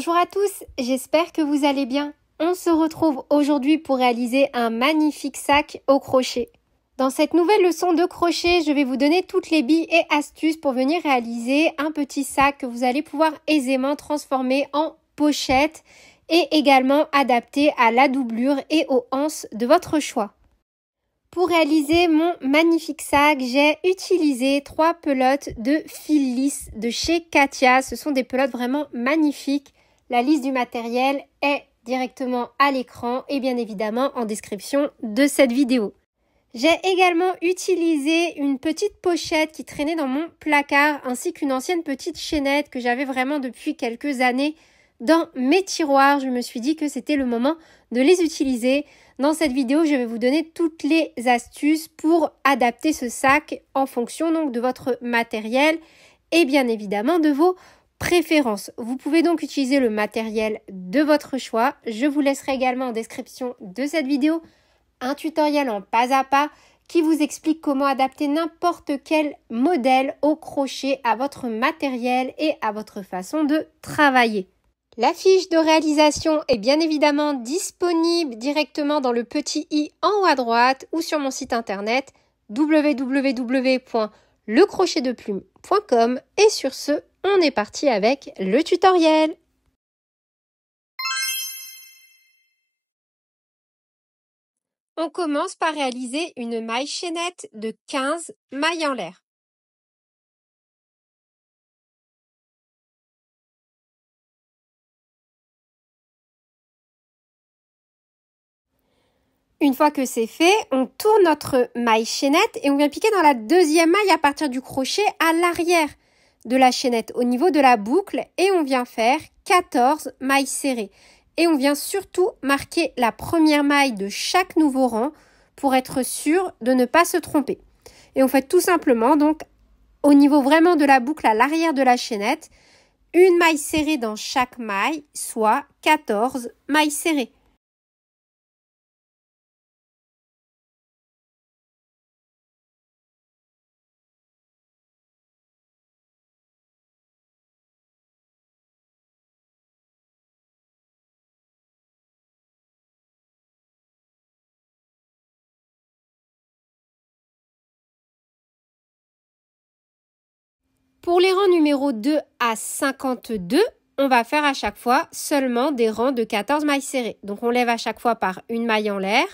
Bonjour à tous, j'espère que vous allez bien. On se retrouve aujourd'hui pour réaliser un magnifique sac au crochet. Dans cette nouvelle leçon de crochet, je vais vous donner toutes les billes et astuces pour venir réaliser un petit sac que vous allez pouvoir aisément transformer en pochette et également adapter à la doublure et aux anses de votre choix. Pour réaliser mon magnifique sac, j'ai utilisé 3 pelotes de fil lisse de chez Katia. Ce sont des pelotes vraiment magnifiques. La liste du matériel est directement à l'écran et bien évidemment en description de cette vidéo. J'ai également utilisé une petite pochette qui traînait dans mon placard ainsi qu'une ancienne petite chaînette que j'avais vraiment depuis quelques années dans mes tiroirs. Je me suis dit que c'était le moment de les utiliser. Dans cette vidéo, je vais vous donner toutes les astuces pour adapter ce sac en fonction donc de votre matériel et bien évidemment de vos préférences. Vous pouvez donc utiliser le matériel de votre choix. Je vous laisserai également en description de cette vidéo un tutoriel en pas à pas qui vous explique comment adapter n'importe quel modèle au crochet à votre matériel et à votre façon de travailler. La fiche de réalisation est bien évidemment disponible directement dans le petit i en haut à droite ou sur mon site internet www.lecrochetdeplume.com et sur ce, on est parti avec le tutoriel. On commence par réaliser une maille chaînette de 15 mailles en l'air. Une fois que c'est fait, on tourne notre maille chaînette et on vient piquer dans la deuxième maille à partir du crochet à l'arrière de la chaînette au niveau de la boucle et on vient faire 14 mailles serrées. Et on vient surtout marquer la première maille de chaque nouveau rang pour être sûr de ne pas se tromper. Et on fait tout simplement donc au niveau vraiment de la boucle à l'arrière de la chaînette, une maille serrée dans chaque maille, soit 14 mailles serrées. Pour les rangs numéro 2 à 52, on va faire à chaque fois seulement des rangs de 14 mailles serrées. Donc on lève à chaque fois par une maille en l'air.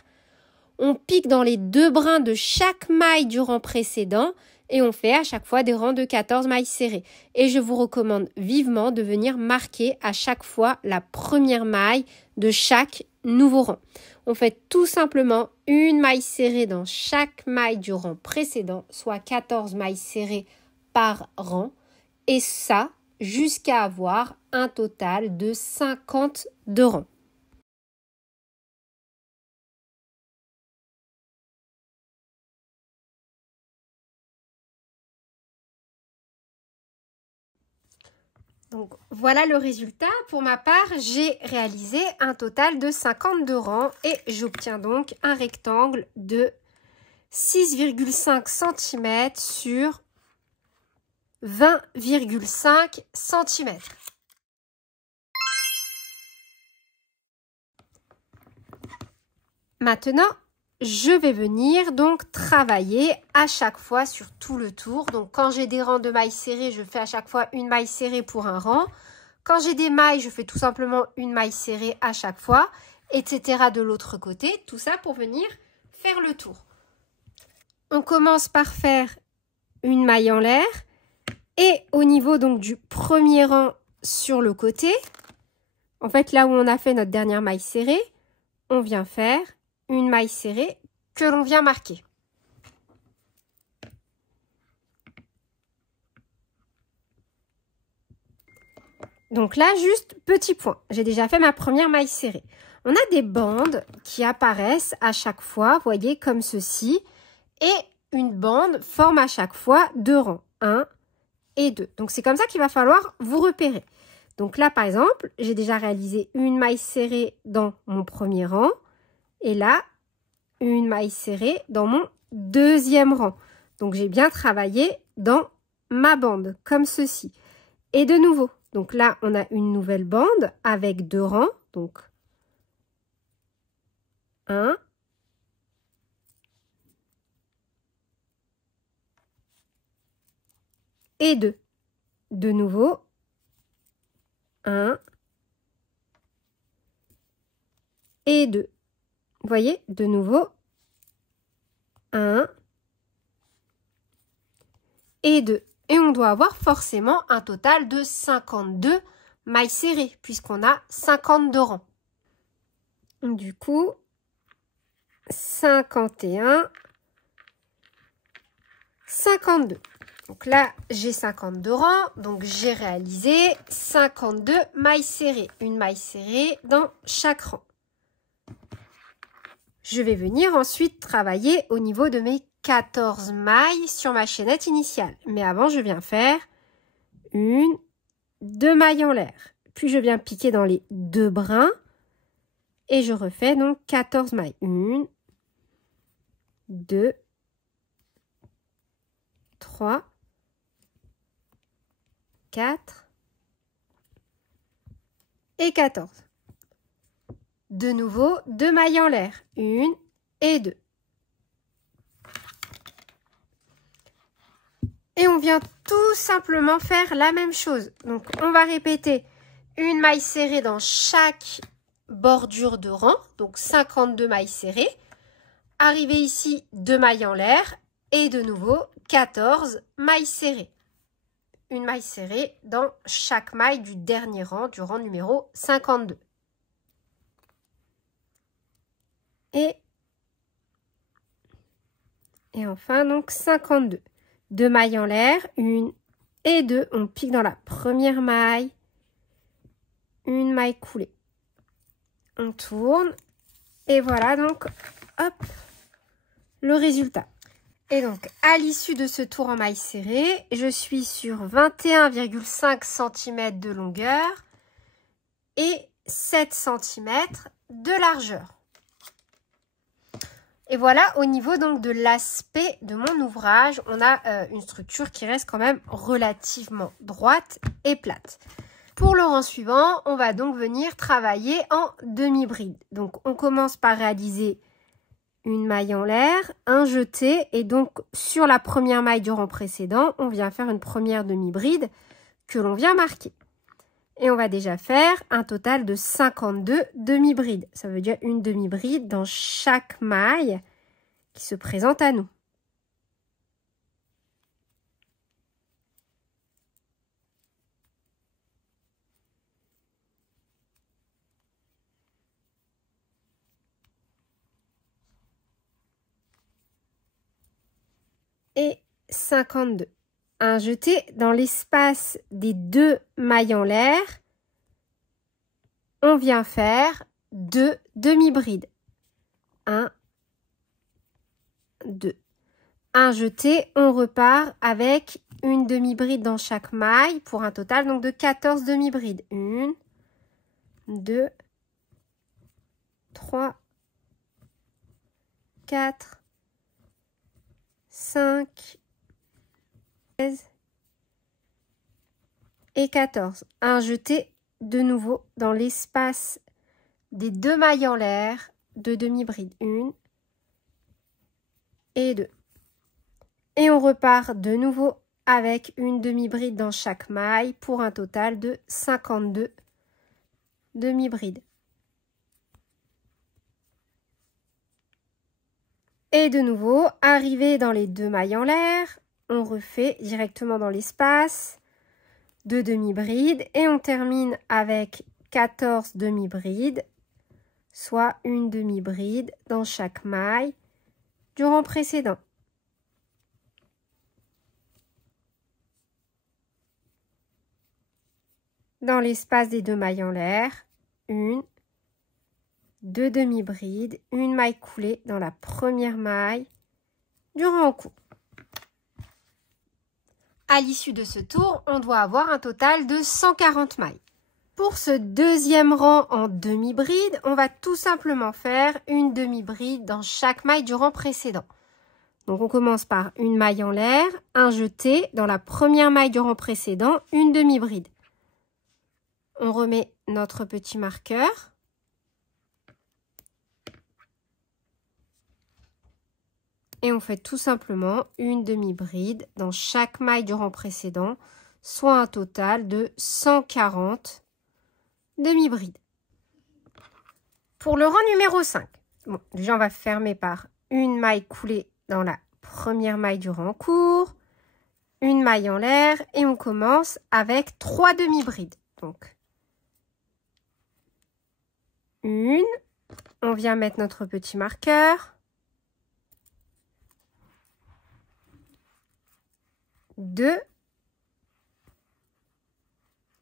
On pique dans les 2 brins de chaque maille du rang précédent et on fait à chaque fois des rangs de 14 mailles serrées. Et je vous recommande vivement de venir marquer à chaque fois la première maille de chaque nouveau rang. On fait tout simplement une maille serrée dans chaque maille du rang précédent, soit 14 mailles serrées par rang, et ça jusqu'à avoir un total de 52 rangs. Donc voilà le résultat. Pour ma part, j'ai réalisé un total de 52 rangs et j'obtiens donc un rectangle de 6,5 cm sur 20,5 cm. Maintenant, je vais venir donc travailler à chaque fois sur tout le tour. Donc quand j'ai des rangs de mailles serrées, je fais à chaque fois une maille serrée pour un rang. Quand j'ai des mailles, je fais tout simplement une maille serrée à chaque fois, etc. de l'autre côté. Tout ça pour venir faire le tour. On commence par faire une maille en l'air. Et au niveau donc du premier rang sur le côté, en fait là où on a fait notre dernière maille serrée, on vient faire une maille serrée que l'on vient marquer. Donc là, juste petit point, j'ai déjà fait ma première maille serrée. On a des bandes qui apparaissent à chaque fois, vous voyez, comme ceci. Et une bande forme à chaque fois 2 rangs, 1 et 2. Donc c'est comme ça qu'il va falloir vous repérer. Donc là, par exemple, j'ai déjà réalisé une maille serrée dans mon premier rang. Et là, une maille serrée dans mon deuxième rang. Donc j'ai bien travaillé dans ma bande, comme ceci. Et de nouveau, Donc là, on a une nouvelle bande avec 2 rangs. Donc 1 et 2. De nouveau 1 et 2. Vous voyez, de nouveau 1 et 2. Et on doit avoir forcément un total de 52 mailles serrées, puisqu'on a 52 rangs. Du coup, 51, 52. Donc là, j'ai 52 rangs, donc j'ai réalisé 52 mailles serrées. Une maille serrée dans chaque rang. Je vais venir ensuite travailler au niveau de mes 14 mailles sur ma chaînette initiale. Mais avant, je viens faire 1, 2 mailles en l'air. Puis je viens piquer dans les 2 brins. Et je refais donc 14 mailles. 1, 2, 3, 4 et 14. De nouveau, 2 mailles en l'air. 1 et 2. Et on vient tout simplement faire la même chose. Donc, on va répéter une maille serrée dans chaque bordure de rang. Donc, 52 mailles serrées. Arriver ici, 2 mailles en l'air. Et de nouveau, 14 mailles serrées. Une maille serrée dans chaque maille du dernier rang, du rang numéro 52. Et enfin, donc 52. 2 mailles en l'air, 1 et 2. On pique dans la première maille. Une maille coulée. On tourne. Et voilà donc, hop, le résultat. Et donc, à l'issue de ce tour en maille serrée, je suis sur 21,5 cm de longueur et 7 cm de largeur. Et voilà, au niveau donc de l'aspect de mon ouvrage, on a une structure qui reste quand même relativement droite et plate. Pour le rang suivant, on va donc venir travailler en demi-bride. Donc, on commence par réaliser une maille en l'air, un jeté, et donc sur la première maille du rang précédent, on vient faire une première demi-bride que l'on vient marquer. Et on va déjà faire un total de 52 demi-brides. Ça veut dire une demi-bride dans chaque maille qui se présente à nous. Et 52. Un jeté dans l'espace des 2 mailles en l'air, on vient faire 2 demi-brides. 1, 2. Un jeté, on repart avec une demi-bride dans chaque maille pour un total donc de 14 demi-brides. 1, 2, 3, 4, 5, 16 et 14. Un jeté de nouveau dans l'espace des 2 mailles en l'air, 2 demi-brides. 1 et 2. Et on repart de nouveau avec une demi-bride dans chaque maille pour un total de 52 demi-brides. Et de nouveau, arrivé dans les 2 mailles en l'air, on refait directement dans l'espace 2 demi-brides et on termine avec 14 demi-brides, soit une demi-bride dans chaque maille du rang précédent. Dans l'espace des 2 mailles en l'air, 1, 2 demi-brides, une maille coulée dans la première maille du rang en cours. À l'issue de ce tour, on doit avoir un total de 140 mailles. Pour ce deuxième rang en demi-bride, on va tout simplement faire une demi-bride dans chaque maille du rang précédent. Donc on commence par une maille en l'air, un jeté dans la première maille du rang précédent, une demi-bride. On remet notre petit marqueur. Et on fait tout simplement une demi-bride dans chaque maille du rang précédent, soit un total de 140 demi-brides. Pour le rang numéro 5, bon, déjà on va fermer par une maille coulée dans la première maille du rang court, une maille en l'air et on commence avec 3 demi-brides. Donc, une, on vient mettre notre petit marqueur. 2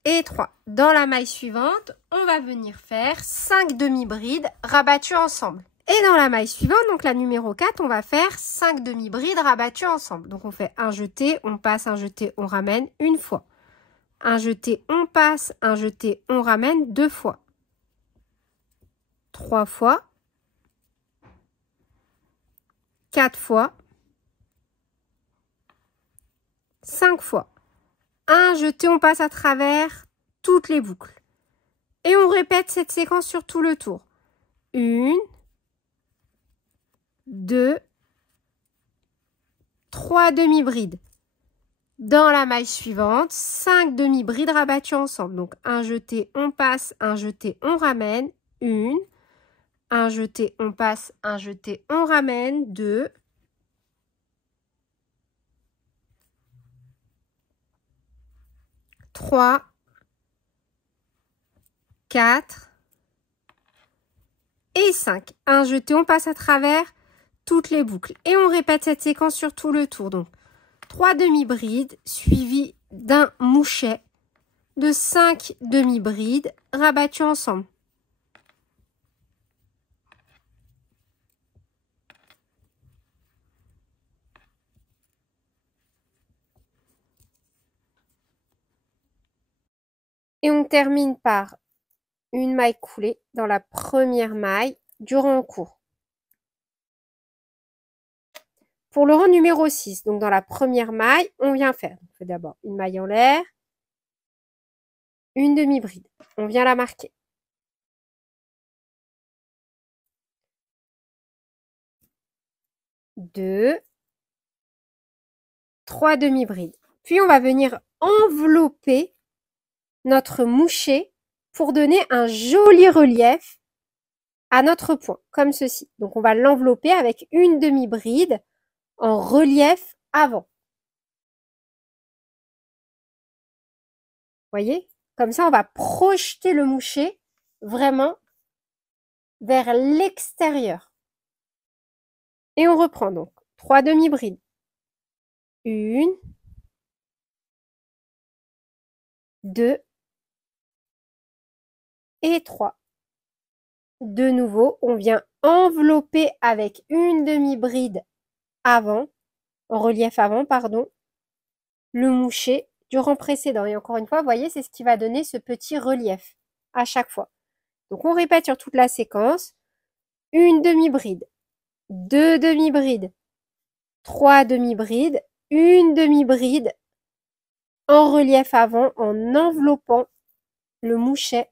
et 3. Dans la maille suivante, on va venir faire 5 demi-brides rabattues ensemble. Et dans la maille suivante, donc la numéro 4, on va faire 5 demi-brides rabattues ensemble. Donc on fait un jeté, on passe, un jeté, on ramène une fois. Un jeté, on passe, un jeté, on ramène 2 fois. 3 fois. 4 fois. 5 fois. Un jeté, on passe à travers toutes les boucles. Et on répète cette séquence sur tout le tour. 1, 2, 3 demi-brides. Dans la maille suivante, 5 demi-brides rabattues ensemble. Donc un jeté, on passe, un jeté, on ramène. 1, un jeté, on passe, un jeté, on ramène. 2, 3, 4 et 5. Un jeté, on passe à travers toutes les boucles. Et on répète cette séquence sur tout le tour. Donc, 3 demi-brides suivies d'un mouchet de 5 demi-brides rabattues ensemble. Et on termine par une maille coulée dans la première maille du rang court. Pour le rang numéro 6, donc dans la première maille, on vient faire, on fait d'abord une maille en l'air, une demi-bride. On vient la marquer. Deux, 3 demi-brides. Puis on va venir envelopper notre mouchet pour donner un joli relief à notre point, comme ceci. Donc on va l'envelopper avec une demi-bride en relief avant. Voyez? Comme ça, on va projeter le mouchet vraiment vers l'extérieur. Et on reprend donc 3 demi-brides. 1, 2 et 3. De nouveau, on vient envelopper avec une demi-bride avant, en relief avant, pardon, le mouchet du rang précédent. Et encore une fois, vous voyez, c'est ce qui va donner ce petit relief à chaque fois. Donc, on répète sur toute la séquence. Une demi-bride, 2 demi-brides, 3 demi-brides, une demi-bride en relief avant en enveloppant le mouchet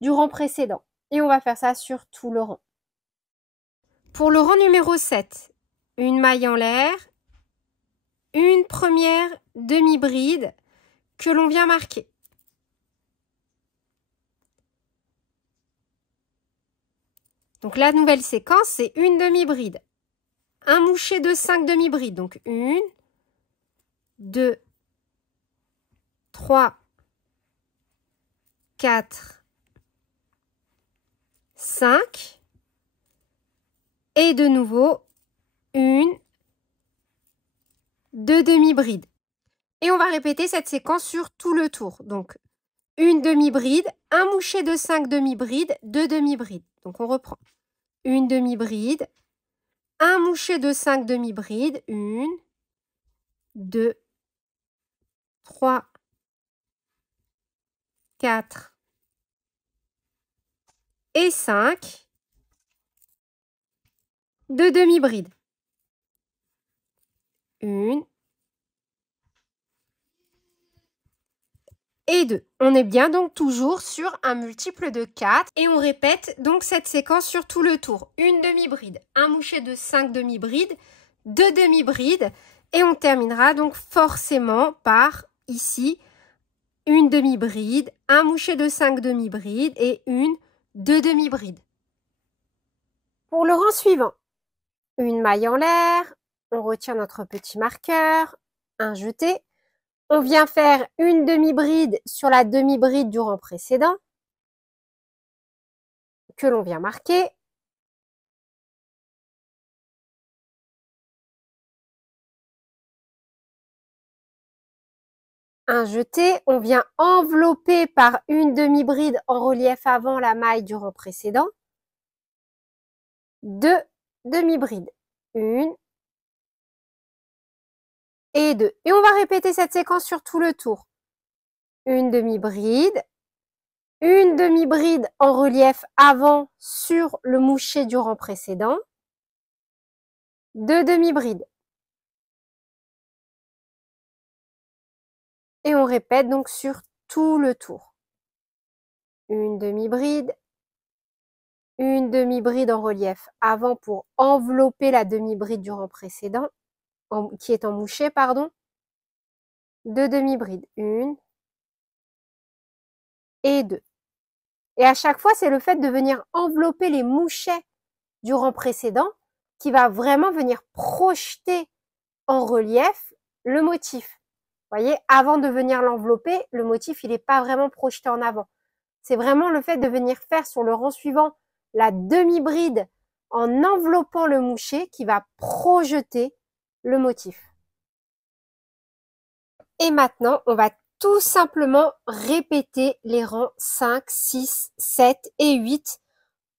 du rang précédent. Et on va faire ça sur tout le rang. Pour le rang numéro 7, une maille en l'air, une première demi-bride que l'on vient marquer. Donc la nouvelle séquence, c'est une demi-bride. Un mouchet de 5 demi-brides. Donc 1, 2, 3, 4, 5. Et de nouveau, 1, 2 demi-brides. Et on va répéter cette séquence sur tout le tour. Donc, une demi-bride, un mouchet de 5 demi-brides, 2 demi-brides. Donc, on reprend. Une demi-bride, un mouchet de 5 demi-brides, 1, 2, 3, 4 et 5. 2 demi-brides. 1 et 2. On est bien donc toujours sur un multiple de 4 et on répète donc cette séquence sur tout le tour. Une demi-bride, un mouchet de 5 demi-brides, 2 demi-brides et on terminera donc forcément par ici une demi-bride, un mouchet de 5 demi-brides et 2 demi-brides. Pour le rang suivant, une maille en l'air, on retire notre petit marqueur, un jeté. On vient faire une demi-bride sur la demi-bride du rang précédent que l'on vient marquer. Un jeté, on vient envelopper par une demi-bride en relief avant la maille du rang précédent. 2 demi-brides, 1 et 2. Et on va répéter cette séquence sur tout le tour. Une demi-bride en relief avant sur le mouchet du rang précédent, 2 demi-brides. Et on répète donc sur tout le tour. Une demi-bride en relief avant pour envelopper la demi-bride du rang précédent, qui est en mouchet, pardon. 2 demi-brides, 1 et 2. Et à chaque fois, c'est le fait de venir envelopper les mouchets du rang précédent qui va vraiment venir projeter en relief le motif. Vous voyez, avant de venir l'envelopper, le motif, il n'est pas vraiment projeté en avant. C'est vraiment le fait de venir faire sur le rang suivant la demi-bride en enveloppant le mouchet qui va projeter le motif. Et maintenant, on va tout simplement répéter les rangs 5, 6, 7 et 8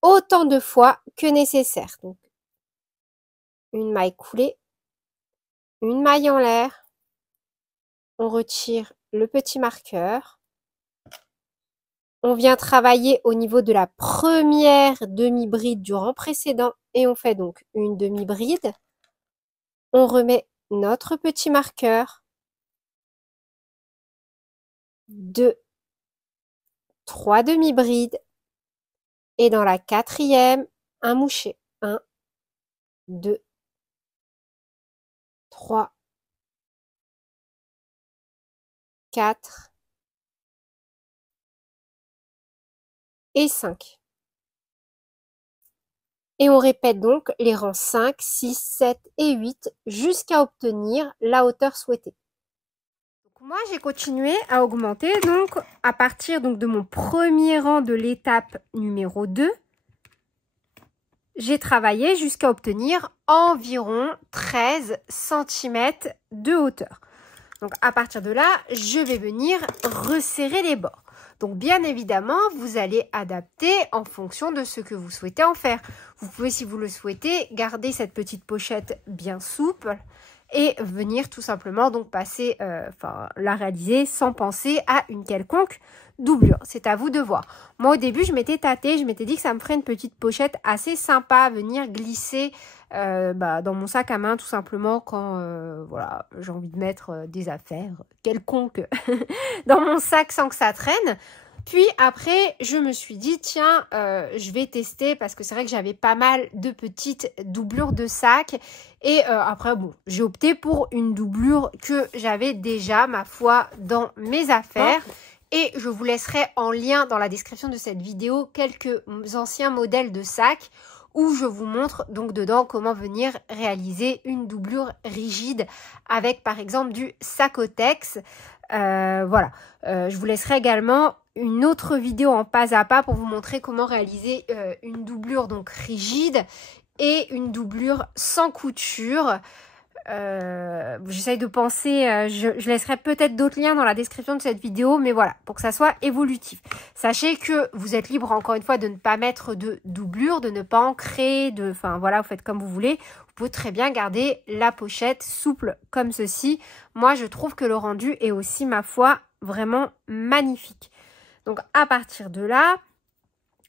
autant de fois que nécessaire. Donc, une maille coulée, une maille en l'air, on retire le petit marqueur, on vient travailler au niveau de la première demi-bride du rang précédent et on fait donc une demi-bride, on remet notre petit marqueur, 2, 3 demi-brides et dans la quatrième, un mouchet. 1, 2, 3, 4 et 5. Et on répète donc les rangs 5, 6, 7 et 8 jusqu'à obtenir la hauteur souhaitée. Moi, j'ai continué à augmenter donc à partir donc de mon premier rang de l'étape numéro 2. J'ai travaillé jusqu'à obtenir environ 13 cm de hauteur. Donc à partir de là, je vais venir resserrer les bords. Donc bien évidemment, vous allez adapter en fonction de ce que vous souhaitez en faire. Vous pouvez, si vous le souhaitez, garder cette petite pochette bien souple et venir tout simplement donc passer, la réaliser sans penser à une quelconque doublure. C'est à vous de voir. Moi au début je m'étais tâtée, je m'étais dit que ça me ferait une petite pochette assez sympa à venir glisser dans mon sac à main tout simplement quand voilà, j'ai envie de mettre des affaires quelconques dans mon sac sans que ça traîne. Puis après, je me suis dit, tiens, je vais tester parce que c'est vrai que j'avais pas mal de petites doublures de sac. Et après, bon, j'ai opté pour une doublure que j'avais déjà, ma foi, dans mes affaires. Et je vous laisserai en lien dans la description de cette vidéo quelques anciens modèles de sacs où je vous montre donc dedans comment venir réaliser une doublure rigide avec par exemple du Sacotex. Voilà, je vous laisserai également une autre vidéo en pas à pas pour vous montrer comment réaliser une doublure donc rigide et une doublure sans couture. J'essaye de penser, je laisserai peut-être d'autres liens dans la description de cette vidéo, mais voilà, pour que ça soit évolutif. Sachez que vous êtes libre encore une fois de ne pas mettre de doublure, de ne pas en créer, enfin voilà, vous faites comme vous voulez. Vous pouvez très bien garder la pochette souple comme ceci. Moi, je trouve que le rendu est aussi, ma foi, vraiment magnifique. Donc à partir de là,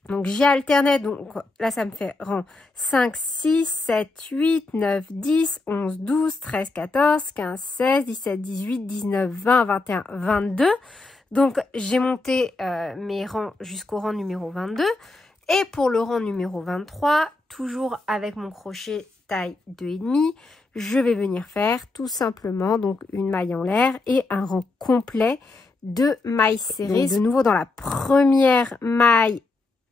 donc j'ai alterné, donc là ça me fait rang 5, 6, 7, 8, 9, 10, 11, 12, 13, 14, 15, 16, 17, 18, 19, 20, 21, 22. Donc, j'ai monté mes rangs jusqu'au rang numéro 22. Et pour le rang numéro 23, toujours avec mon crochet taille 2,5, je vais venir faire tout simplement donc une maille en l'air et un rang complet de mailles serrées. Donc, de nouveau dans la première maille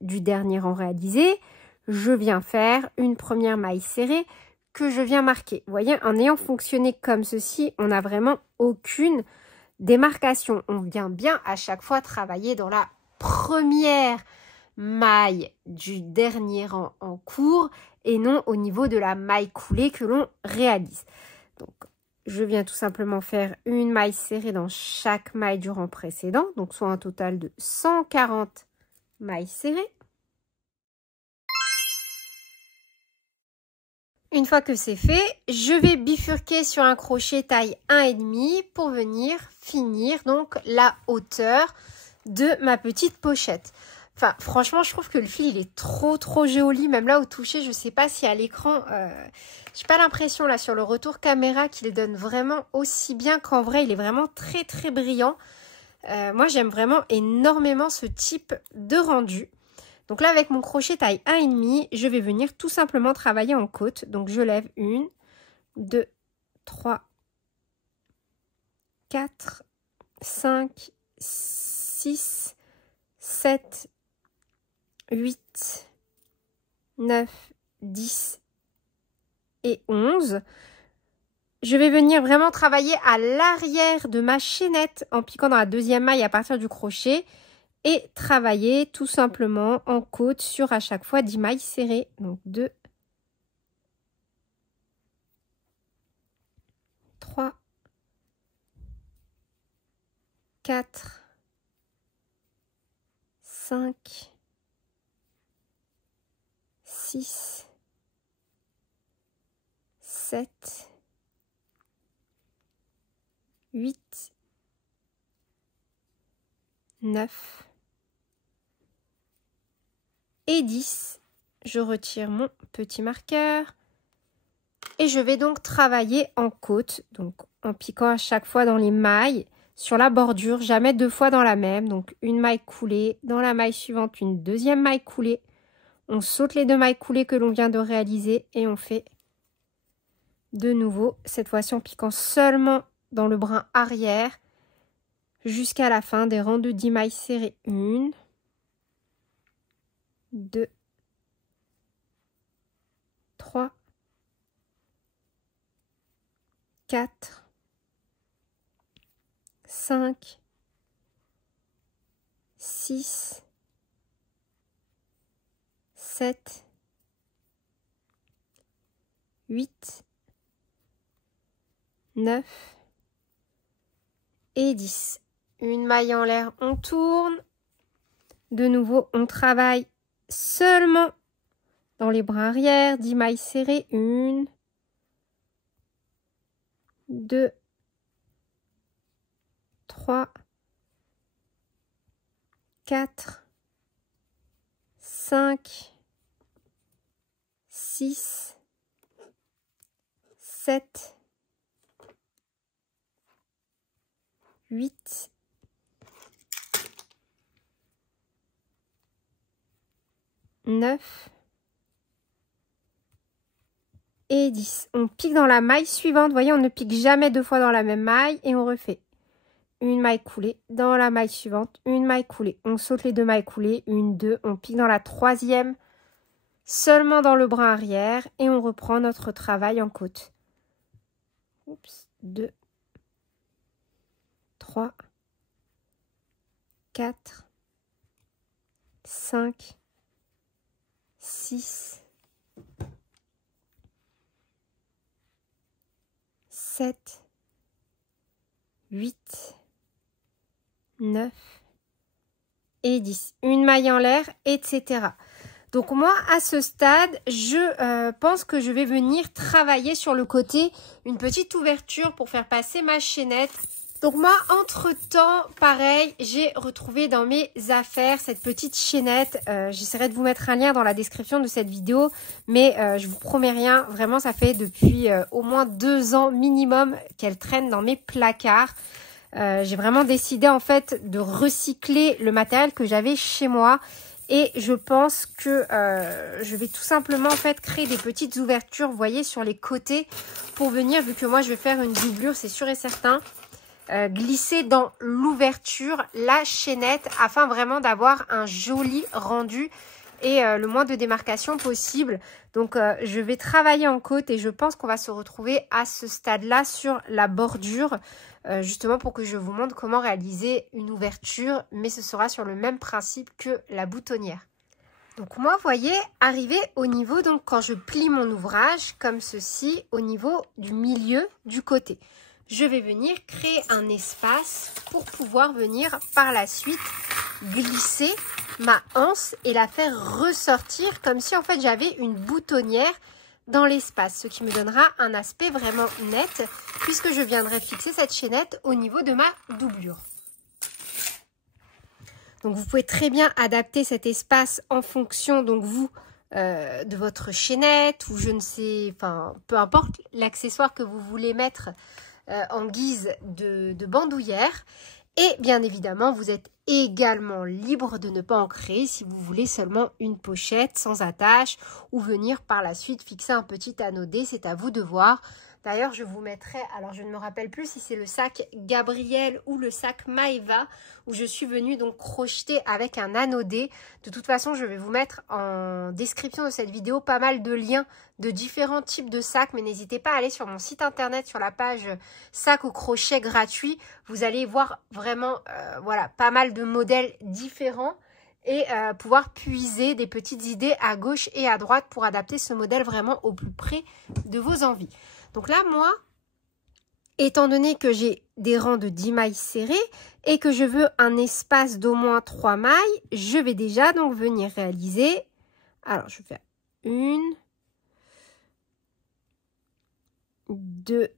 du dernier rang réalisé, je viens faire une première maille serrée que je viens marquer. Vous voyez, en ayant fonctionné comme ceci, on n'a vraiment aucune démarcation. On vient bien à chaque fois travailler dans la première maille du dernier rang en cours et non au niveau de la maille coulée que l'on réalise. Donc, je viens tout simplement faire une maille serrée dans chaque maille du rang précédent, donc soit un total de 140 mailles serrées. Une fois que c'est fait, je vais bifurquer sur un crochet taille 1,5 pour venir finir donc la hauteur de ma petite pochette. Enfin, franchement, je trouve que le fil, il est trop joli. Même là, au toucher, je ne sais pas si à l'écran, j'ai pas l'impression là sur le retour caméra qu'il donne vraiment aussi bien qu'en vrai. Il est vraiment très brillant. Moi, j'aime vraiment énormément ce type de rendu. Donc là, avec mon crochet taille 1,5, je vais venir tout simplement travailler en côte. Donc, je lève 1, 2, 3, 4, 5, 6, 7, 8, 9, 10 et 11. Je vais venir vraiment travailler à l'arrière de ma chaînette en piquant dans la deuxième maille à partir du crochet et travailler tout simplement en côte sur à chaque fois 10 mailles serrées. Donc 2, 3, 4, 5, 6, 7, 8, 9 et 10. Je retire mon petit marqueur et je vais donc travailler en côte, donc en piquant à chaque fois dans les mailles sur la bordure, jamais deux fois dans la même. Donc une maille coulée, dans la maille suivante une deuxième maille coulée. On saute les deux mailles coulées que l'on vient de réaliser et on fait de nouveau, cette fois-ci en piquant seulement dans le brin arrière jusqu'à la fin des rangs de 10 mailles serrées. 1, 2, 3, 4, 5, 6, 7, 8, 9 et 10. Une maille en l'air, on tourne. De nouveau, on travaille seulement dans les bras arrière. 10 mailles serrées. 1, 2, 3, 4, 5, 6, 7, 8, 9 et 10. On pique dans la maille suivante. Vous voyez, on ne pique jamais deux fois dans la même maille et on refait une maille coulée dans la maille suivante, une maille coulée. On saute les deux mailles coulées, 1, 2, on pique dans la troisième seulement dans le bras arrière et on reprend notre travail en côte. Oups, 2, 3, 4, 5, 6, 7, 8, 9 et 10. Une maille en l'air, etc. Donc moi, à ce stade, je pense que je vais venir travailler sur le côté une petite ouverture pour faire passer ma chaînette. Donc moi, entre-temps, pareil, j'ai retrouvé dans mes affaires cette petite chaînette. J'essaierai de vous mettre un lien dans la description de cette vidéo, mais je vous promets rien. Vraiment, ça fait depuis au moins 2 ans minimum qu'elle traîne dans mes placards. J'ai vraiment décidé en fait de recycler le matériel que j'avais chez moi. Et je pense que je vais tout simplement en fait créer des petites ouvertures, vous voyez, sur les côtés pour venir, vu que moi je vais faire une doublure, c'est sûr et certain, glisser dans l'ouverture la chaînette afin vraiment d'avoir un joli rendu et le moins de démarcation possible. Donc je vais travailler en côte et je pense qu'on va se retrouver à ce stade-là sur la bordure. Justement pour que je vous montre comment réaliser une ouverture, mais ce sera sur le même principe que la boutonnière. Donc moi, vous voyez, arrivé au niveau, donc quand je plie mon ouvrage, comme ceci, au niveau du milieu du côté, je vais venir créer un espace pour pouvoir venir par la suite glisser ma anse et la faire ressortir comme si en fait j'avais une boutonnière dans l'espace, ce qui me donnera un aspect vraiment net puisque je viendrai fixer cette chaînette au niveau de ma doublure. Donc vous pouvez très bien adapter cet espace en fonction donc vous de votre chaînette ou je ne sais, enfin peu importe l'accessoire que vous voulez mettre en guise de bandoulière. Et bien évidemment, vous êtes également libre de ne pas en créer si vous voulez seulement une pochette sans attache ou venir par la suite fixer un petit anodé, c'est à vous de voir. D'ailleurs, je vous mettrai, alors je ne me rappelle plus si c'est le sac Gabriel ou le sac Maeva où je suis venue donc crocheter avec un anodé. De toute façon, je vais vous mettre en description de cette vidéo pas mal de liens de différents types de sacs. Mais n'hésitez pas à aller sur mon site internet, sur la page sac au crochet gratuit. Vous allez voir vraiment voilà, pas mal de modèles différents. Et pouvoir puiser des petites idées à gauche et à droite pour adapter ce modèle vraiment au plus près de vos envies. Donc là, moi, étant donné que j'ai des rangs de 10 mailles serrées et que je veux un espace d'au moins 3 mailles, je vais déjà donc venir réaliser. Alors, je vais faire 1, 2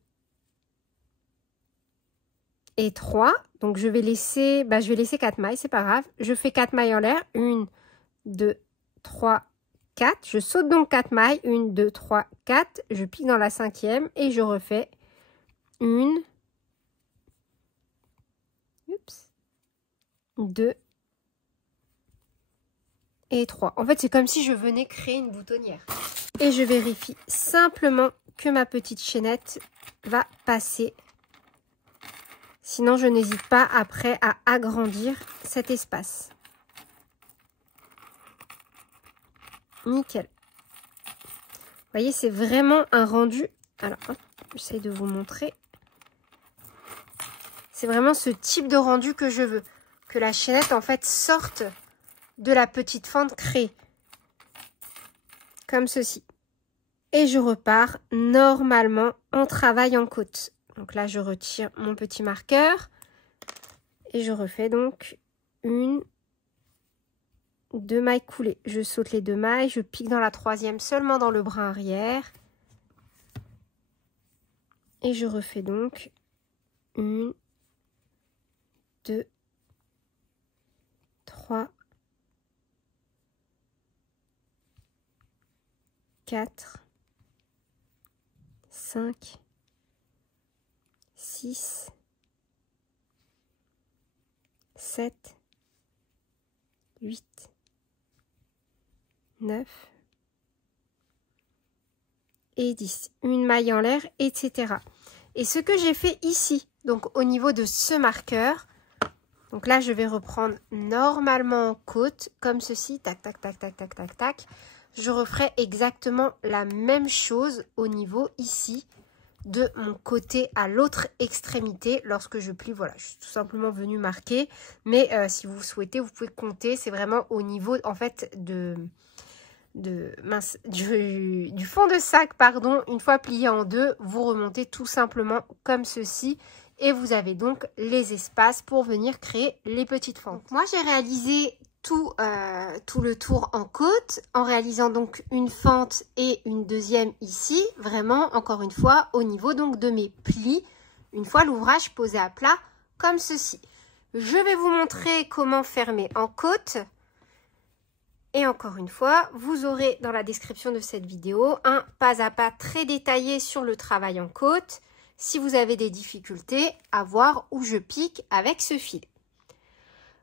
et 3. Donc, je vais laisser 4 mailles, c'est pas grave. Je fais 4 mailles en l'air. 1, 2, 3, 4. Je saute donc 4 mailles. 1, 2, 3, 4. Je pique dans la 5e et je refais 1, 2 et 3. En fait, c'est comme si je venais créer une boutonnière. Et je vérifie simplement que ma petite chaînette va passer. Sinon, je n'hésite pas après à agrandir cet espace. Nickel. Vous voyez, c'est vraiment un rendu. Alors, hop, j'essaie de vous montrer. C'est vraiment ce type de rendu que je veux. Que la chaînette, en fait, sorte de la petite fente créée. Comme ceci. Et je repars normalement en travail en côte. Donc là, je retire mon petit marqueur. Et je refais donc 1, 2 mailles coulées. Je saute les 2 mailles. Je pique dans la 3e seulement dans le brin arrière. Et je refais donc 1, 2, 3, 4, 5, 6, 7, 8, 9 et 10. Une maille en l'air, etc. Et ce que j'ai fait ici, donc au niveau de ce marqueur, donc là je vais reprendre normalement en côte, comme ceci, tac, tac, tac, tac, tac, tac, tac. Je referai exactement la même chose au niveau ici de mon côté à l'autre extrémité lorsque je plie. Voilà, je suis tout simplement venue marquer, mais si vous souhaitez, vous pouvez compter. C'est vraiment au niveau en fait du fond de sac, pardon. Une fois plié en deux, vous remontez tout simplement comme ceci et vous avez donc les espaces pour venir créer les petites fentes. Donc, moi, j'ai réalisé tout le tour en côte en réalisant donc une fente et une deuxième ici, vraiment encore une fois au niveau donc de mes plis, une fois l'ouvrage posé à plat comme ceci. Je vais vous montrer comment fermer en côte et encore une fois vous aurez dans la description de cette vidéo un pas à pas très détaillé sur le travail en côte. si vous avez des difficultés à voir où je pique avec ce fil.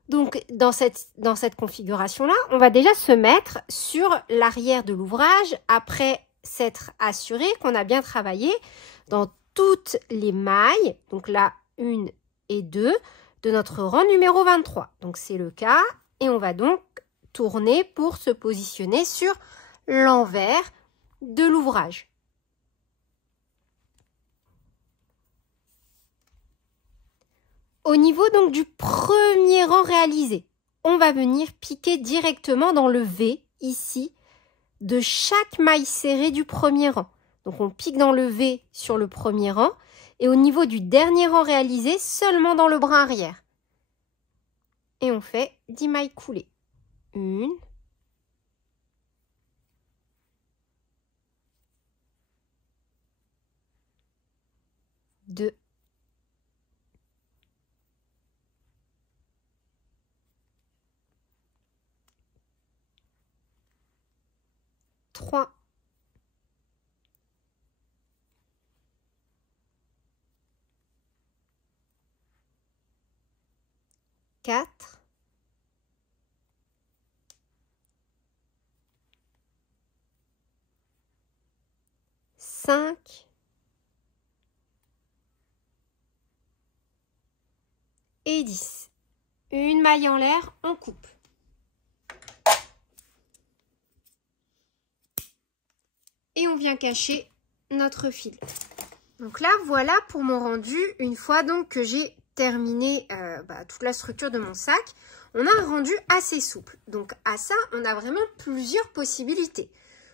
Donc, dans cette configuration-là, on va déjà se mettre sur l'arrière de l'ouvrage après s'être assuré qu'on a bien travaillé dans toutes les mailles, donc là, 1 et 2, de notre rang numéro 23. Donc, c'est le cas et on va donc tourner pour se positionner sur l'envers de l'ouvrage. Au niveau donc du premier rang réalisé, on va venir piquer directement dans le V, ici, de chaque maille serrée du premier rang. Donc on pique dans le V sur le premier rang et au niveau du dernier rang réalisé, seulement dans le bras arrière. Et on fait 10 mailles coulées. 1, 2, 3, 4, 5 et 10. Une maille en l'air, on coupe. Et on vient cacher notre fil. Donc là, voilà pour mon rendu. Une fois donc que j'ai terminé toute la structure de mon sac, on a un rendu assez souple. Donc à ça, on a vraiment plusieurs possibilités.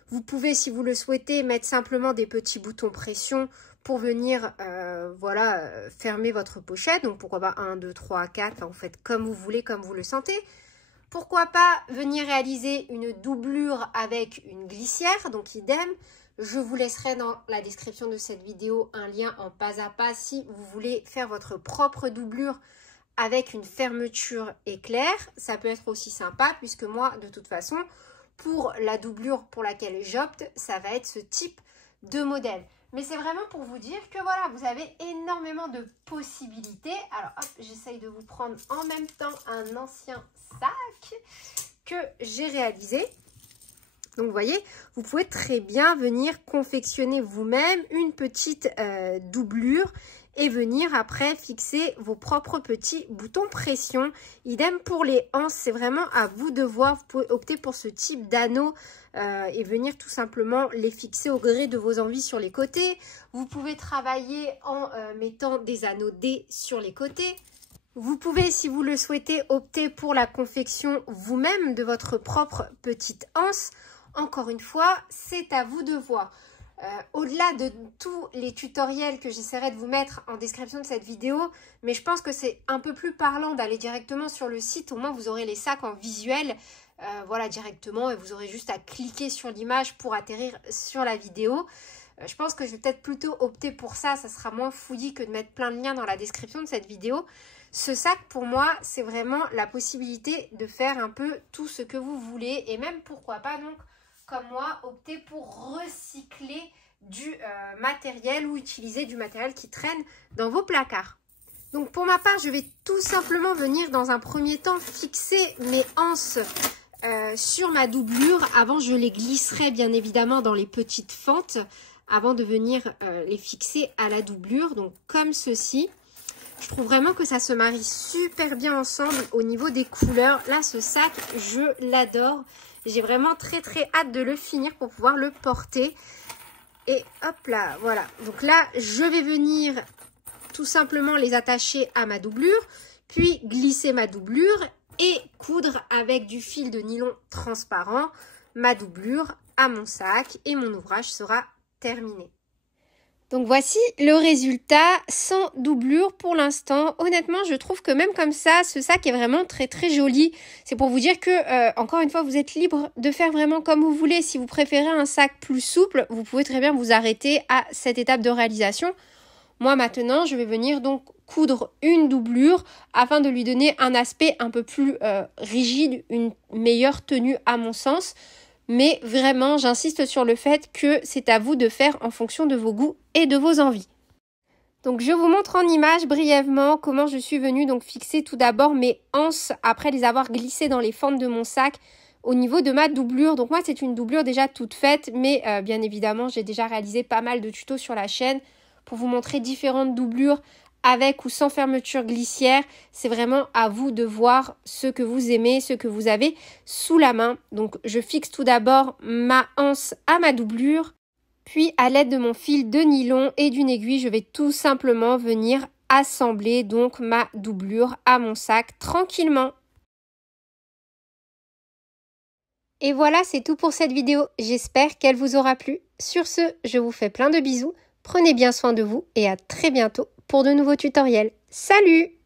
Vous pouvez, si vous le souhaitez, mettre simplement des petits boutons pression pour venir fermer votre pochette. Donc pourquoi pas 1, 2, 3, 4, enfin, vous faites comme vous voulez, comme vous le sentez. Pourquoi pas venir réaliser une doublure avec une glissière, donc idem. Je vous laisserai dans la description de cette vidéo un lien en pas à pas si vous voulez faire votre propre doublure avec une fermeture éclair. Ça peut être aussi sympa puisque moi, de toute façon, pour la doublure pour laquelle j'opte, ça va être ce type de modèle. Mais c'est vraiment pour vous dire que voilà, vous avez énormément de possibilités. Alors hop, j'essaye de vous prendre en même temps un ancien sac que j'ai réalisé. Donc vous voyez, vous pouvez très bien venir confectionner vous-même une petite doublure et venir après fixer vos propres petits boutons pression. Idem pour les anses, c'est vraiment à vous de voir. Vous pouvez opter pour ce type d'anneau et venir tout simplement les fixer au gré de vos envies sur les côtés. Vous pouvez travailler en mettant des anneaux D sur les côtés. Vous pouvez, si vous le souhaitez, opter pour la confection vous-même de votre propre petite anse. Encore une fois, c'est à vous de voir. Au-delà de tous les tutoriels que j'essaierai de vous mettre en description de cette vidéo, mais je pense que c'est un peu plus parlant d'aller directement sur le site. Au moins, vous aurez les sacs en visuel, directement, et vous aurez juste à cliquer sur l'image pour atterrir sur la vidéo. Je pense que je vais peut-être plutôt opter pour ça. Ça sera moins fouillis que de mettre plein de liens dans la description de cette vidéo. Ce sac, pour moi, c'est vraiment la possibilité de faire un peu tout ce que vous voulez. Et même, pourquoi pas, donc, comme moi, opter pour recycler du matériel ou utiliser du matériel qui traîne dans vos placards. Donc, pour ma part, je vais tout simplement venir, dans un premier temps, fixer mes anses sur ma doublure. Avant, je les glisserai, bien évidemment, dans les petites fentes avant de venir les fixer à la doublure. Donc, comme ceci. Je trouve vraiment que ça se marie super bien ensemble au niveau des couleurs. Là, ce sac, je l'adore. J'ai vraiment très hâte de le finir pour pouvoir le porter. Et hop là, voilà. Donc là, je vais venir tout simplement les attacher à ma doublure, puis glisser ma doublure et coudre avec du fil de nylon transparent ma doublure à mon sac et mon ouvrage sera terminé. Donc voici le résultat sans doublure pour l'instant. Honnêtement, je trouve que même comme ça, ce sac est vraiment très joli. C'est pour vous dire que, encore une fois, vous êtes libre de faire vraiment comme vous voulez. Si vous préférez un sac plus souple, vous pouvez très bien vous arrêter à cette étape de réalisation. Moi maintenant, je vais venir donc coudre une doublure afin de lui donner un aspect un peu plus rigide, une meilleure tenue à mon sens. Mais vraiment, j'insiste sur le fait que c'est à vous de faire en fonction de vos goûts et de vos envies. Donc je vous montre en image brièvement comment je suis venue donc fixer tout d'abord mes anses après les avoir glissées dans les fentes de mon sac au niveau de ma doublure. Donc moi c'est une doublure déjà toute faite, mais bien évidemment j'ai déjà réalisé pas mal de tutos sur la chaîne pour vous montrer différentes doublures avec ou sans fermeture glissière. C'est vraiment à vous de voir ce que vous aimez, ce que vous avez sous la main. Donc je fixe tout d'abord ma anse à ma doublure. Puis à l'aide de mon fil de nylon et d'une aiguille, je vais tout simplement venir assembler donc ma doublure à mon sac tranquillement. Et voilà, c'est tout pour cette vidéo. J'espère qu'elle vous aura plu. Sur ce, je vous fais plein de bisous. Prenez bien soin de vous et à très bientôt pour de nouveaux tutoriels. Salut!